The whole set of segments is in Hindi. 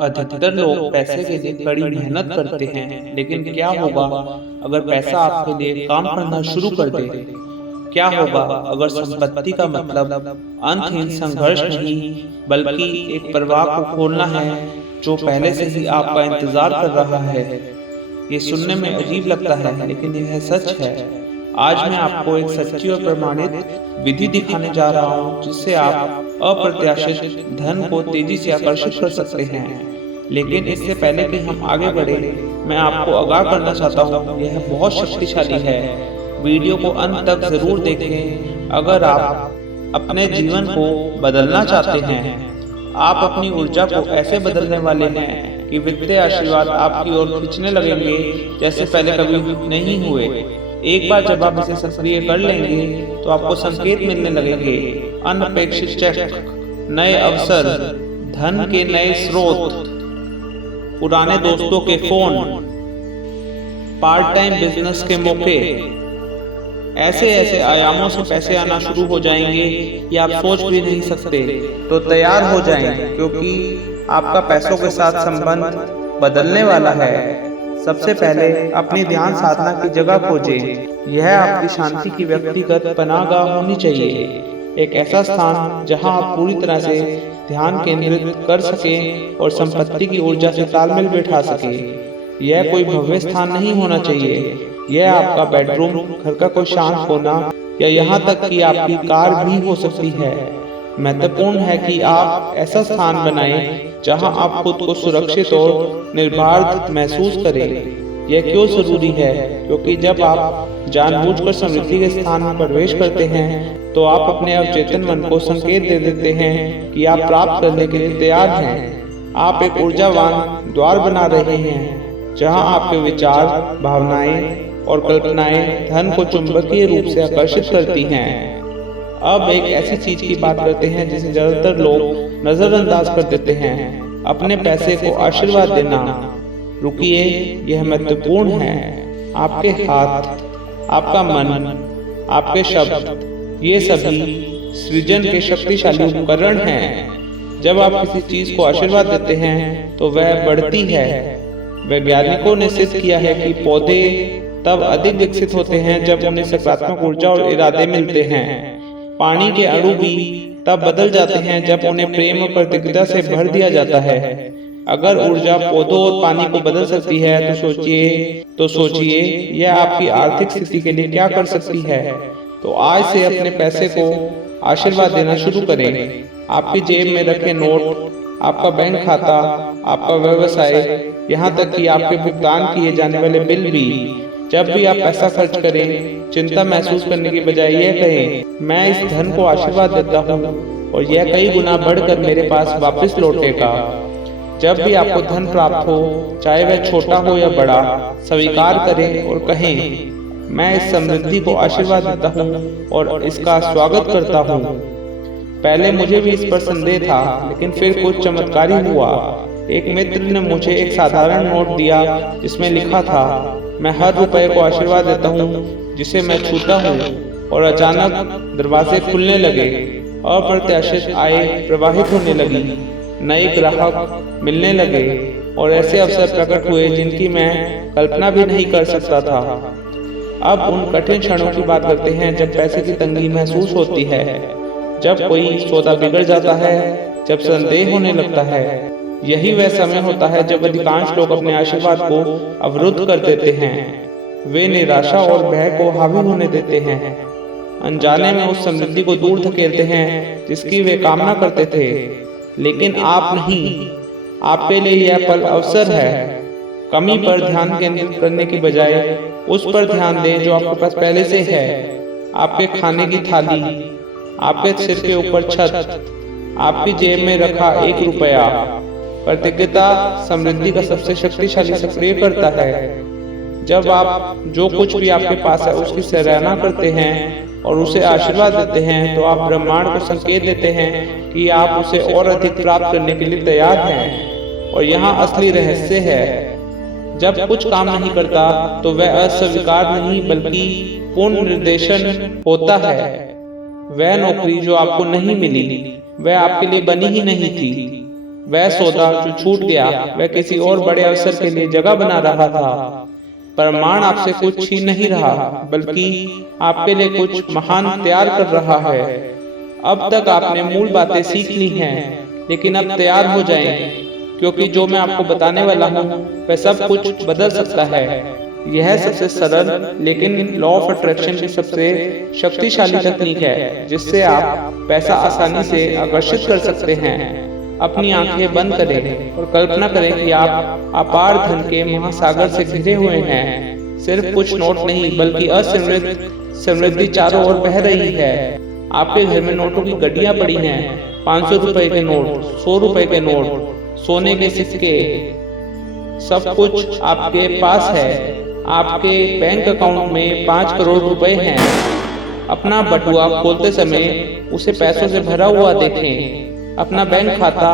अधिकतर लोग पैसे के लिए कड़ी मेहनत करते हैं, लेकिन क्या होगा अगर पैसा आपके लिए काम करना शुरू कर दे? क्या होगा अगर संपत्ति का मतलब अंतहीन संघर्ष नहीं, बल्कि एक प्रवाह को खोलना है जो पहले से ही आपका इंतजार कर रहा है? ये सुनने में अजीब लगता है, लेकिन यह सच है। आज मैं आपको एक सच्ची और प्रमाणित विधि दिखाने जा रहा हूँ, जिससे आप अप्रत्याशित धन को तेजी से आकर्षित कर सकते हैं। लेकिन इससे पहले कि हम आगे बढ़े, मैं आपको आगाह करना चाहता हूँ, यह बहुत शक्तिशाली है। वीडियो को अंत तक जरूर देखें। अगर आप अपने जीवन को बदलना चाहते हैं, आप अपनी ऊर्जा को ऐसे बदलने वाले हैं कि वित्तीय आशीर्वाद आपकी ओर खींचने लगेंगे जैसे पहले कभी नहीं हुए। एक बार जब आप इसे सक्रिय कर लेंगे तो आपको संकेत मिलने लगेंगे, अनपेक्षित चेक, नए अवसर, धन के नए स्रोत, पुराने दोस्तों के फोन, पार्ट टाइम बिजनेस के मौके। ऐसे ऐसे आयामों से पैसे आना शुरू हो जाएंगे कि आप सोच भी नहीं सकते। तो तैयार हो जाएं, क्योंकि आपका पैसों के साथ संबंध बदलने वाला है। सबसे पहले अपनी ध्यान साधना की जगह खोजें। यह आपकी शांति की व्यक्तिगत पनाहगाह होनी चाहिए, एक ऐसा स्थान जहां आप पूरी तरह से ध्यान केंद्रित कर सकें और संपत्ति की ऊर्जा से तालमेल बैठा सकें। यह कोई भव्य स्थान नहीं होना चाहिए। यह आपका बेडरूम, घर का कोई शांत कोना, या यहाँ तक कि आपकी कार भी हो सकती है। महत्वपूर्ण है कि आप ऐसा स्थान बनाएं जहां आप खुद को सुरक्षित और निर्बाध महसूस करें। यह क्यों जरूरी है? क्योंकि जब आप जानबूझकर समृद्धि के स्थान में प्रवेश करते हैं तो आप अपने अवचेतन मन को संकेत दे देते हैं कि आप प्राप्त करने के लिए तैयार हैं। आप एक ऊर्जावान द्वार बना रहे हैं जहां आपके विचार, भावनाएं और कल्पनाएं धन को चुंबकीय रूप से आकर्षित करती हैं। अब एक ऐसी चीज की बात करते हैं जिसे ज्यादातर लोग नजरअंदाज कर देते हैं, अपने पैसे को आशीर्वाद देना। रुकिए, यह महत्वपूर्ण है। आपके हाथ, आपका मन, आपके शब्द, ये सभी सृजन के शक्तिशाली उपकरण हैं। जब आप किसी चीज को आशीर्वाद देते हैं तो वह बढ़ती है। वैज्ञानिकों ने सिद्ध किया है कि पौधे तब अधिक विकसित होते हैं जब उन्हें सकारात्मक ऊर्जा और इरादे मिलते हैं। पानी के अणु भी तब बदल जाते हैं जब उन्हें प्रेम और प्रतियोगिता से भर दिया जाता है। अगर ऊर्जा पौधों और पानी को बदल सकती है तो सोचिए यह आपकी आर्थिक स्थिति के लिए क्या कर सकती है। तो आज से अपने पैसे को आशीर्वाद देना शुरू करें। आपकी जेब में रखे नोट, आपका बैंक खाता, आपका व्यवसाय, यहाँ तक कि आपके भुगतान किए जाने वाले बिल भी। जब भी आप पैसा खर्च करें, चिंता महसूस करने की बजाय यह कहें, मैं इस धन को आशीर्वाद देता हूँ और यह कई गुना बढ़कर मेरे पास वापस लौटेगा। जब भी आपको धन प्राप्त हो, चाहे वह छोटा हो या बड़ा, स्वीकार करें और कहें, मैं इस समृद्धि को आशीर्वाद देता हूँ और इसका स्वागत करता हूँ। पहले मुझे भी इस पर संदेह था, लेकिन फिर कुछ चमत्कारी हुआ। एक मित्र ने मुझे एक साधारण नोट दिया जिसमें लिखा था, मैं हर रुपए को आशीर्वाद देता हूँ जिसे मैं छूता हूँ। और अचानक दरवाजे खुलने लगे, अप्रत्याशित आय प्रवाहित होने लगी, नए ग्राहक मिलने लगे और ऐसे अवसर प्रकट हुए जिनकी मैं कल्पना भी नहीं कर सकता था। अब उन कठिन क्षणों की बात करते हैं जब पैसे की तंगी महसूस होती है, जब कोई सौदा बिगड़ जाता है, जब संदेह होने लगता है। यही वह समय होता है जब अधिकांश लोग अपने आशीर्वाद को अवरुद्ध कर देते हैं। वे निराशा और भय को हावी होने देते हैं, अनजाने में उस समृद्धि को दूर धकेलते हैं जिसकी वे कामना करते थे। लेकिन आप नहीं, आपके लिए यह पल अवसर है। कमी पर ध्यान केंद्रित करने की बजाय उस पर ध्यान दें जो आपके पास पहले से है। आपके खाने की थाली, आपके सिर के ऊपर छत, आपकी जेब में रखा 1 रुपया। प्रतियोगिता समृद्धि का सबसे शक्तिशाली सक्रिय करता है। जब आप जो कुछ भी आपके पास है उसकी सराहना करते हैं और उसे आशीर्वाद देते हैं, तो आप ब्रह्मांड को संकेत देते हैं कि आप उसे और अधिक प्राप्त करने के लिए तैयार हैं। और यहाँ असली रहस्य है, जब कुछ काम नहीं करता तो वह अस्वीकार नहीं बल्कि पूर्ण निर्देशन होता है। वह नौकरी जो आपको नहीं मिली वह आपके लिए बनी ही नहीं थी। वह सौदा जो छूट गया वह किसी और बड़े अवसर के लिए जगह बना रहा था। प्रमाण आपसे कुछ ही नहीं रहा, बल्कि आपके लिए कुछ महान तैयार कर रहा है। अब तक आपने मूल बातें सीख ली हैं, लेकिन अब तैयार हो जाएं, क्योंकि जो मैं आपको बताने वाला हूँ वह सब कुछ बदल सकता है। यह सबसे सरल लेकिन लॉ ऑफ अट्रैक्शन की सबसे शक्तिशाली तकनीक है, जिससे आप पैसा आसानी से आकर्षित कर सकते हैं। अपनी आंखें बंद करें और कल्पना करें कि आप अपार धन के महासागर से घिरे हुए हैं। सिर्फ कुछ नोट नहीं, बल्कि समृद्धि चारों ओर बह रही है। आपके घर में नोटों की गड्डियां पड़ी हैं, 500 रुपए के नोट, 100 रुपए के नोट, सोने के सिक्के, सब कुछ आपके पास है। आपके बैंक अकाउंट में 5 करोड़ रुपए हैं। अपना बटुआ खोलते समय उसे पैसों से भरा हुआ देखें। अपना बैंक खाता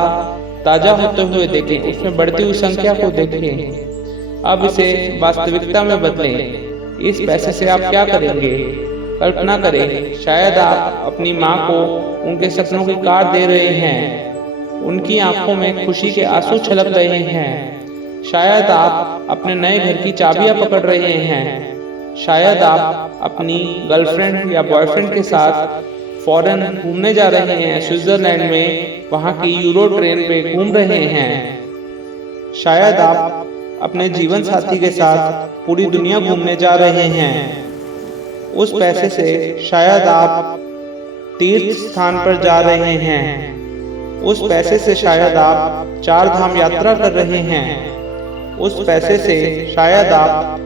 ताजा होते हुए देखें, उसमें बढ़ती हुई संख्या को देखें। अब इसे वास्तविकता में बदलें। इस पैसे से आप क्या करेंगे? कल्पना करें, शायद आप अपनी माँ को उनके सपनों की कार दे रहे हैं। उनकी आंखों में खुशी के आंसू छलक रहे हैं। शायद आप अपने नए घर की चाबियां पकड़ रहे हैं। शायद आप अपनी गर्लफ्रेंड या बॉयफ्रेंड के साथ फॉरेन घूमने जा रहे हैं, स्विट्जरलैंड में वहां की यूरो ट्रेन पे घूम रहे हैं। शायद आप अपने जीवन साथी के साथ पूरी दुनिया घूमने जा रहे हैं। उस पैसे से शायद आप तीर्थ स्थान पर जा रहे हैं। उस पैसे से शायद आप 4 धाम यात्रा कर रहे हैं। उस पैसे से शायद आप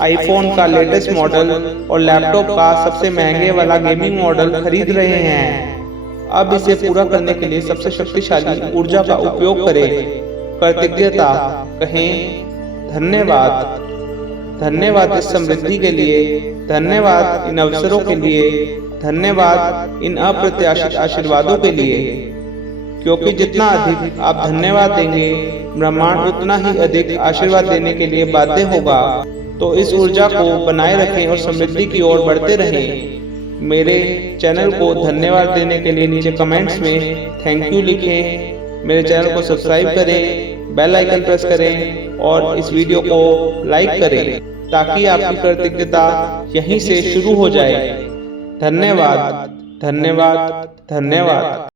आईफोन का लेटेस्ट मॉडल और लैपटॉप का सबसे महंगे वाला गेमिंग मॉडल खरीद रहे हैं। अब इसे पूरा करने के लिए सबसे शक्तिशाली ऊर्जा का उपयोग करें। कृतज्ञता कहें, धन्यवाद, धन्यवाद इस समृद्धि के लिए, धन्यवाद इन अवसरों के लिए, धन्यवाद इन अप्रत्याशित आशीर्वादों के लिए। क्योंकि जितना अधिक आप धन्यवाद देंगे, ब्रह्मांड उतना ही अधिक आशीर्वाद देने के लिए बाध्य होगा। तो इस ऊर्जा को बनाए रखें और समृद्धि की ओर बढ़ते रहें। मेरे चैनल को धन्यवाद देने के लिए नीचे कमेंट्स में थैंक यू लिखें। मेरे चैनल को सब्सक्राइब करें, बेल आइकन प्रेस करें और इस वीडियो को लाइक करें, ताकि आपकी कृतज्ञता यहीं से शुरू हो जाए। धन्यवाद, धन्यवाद, धन्यवाद।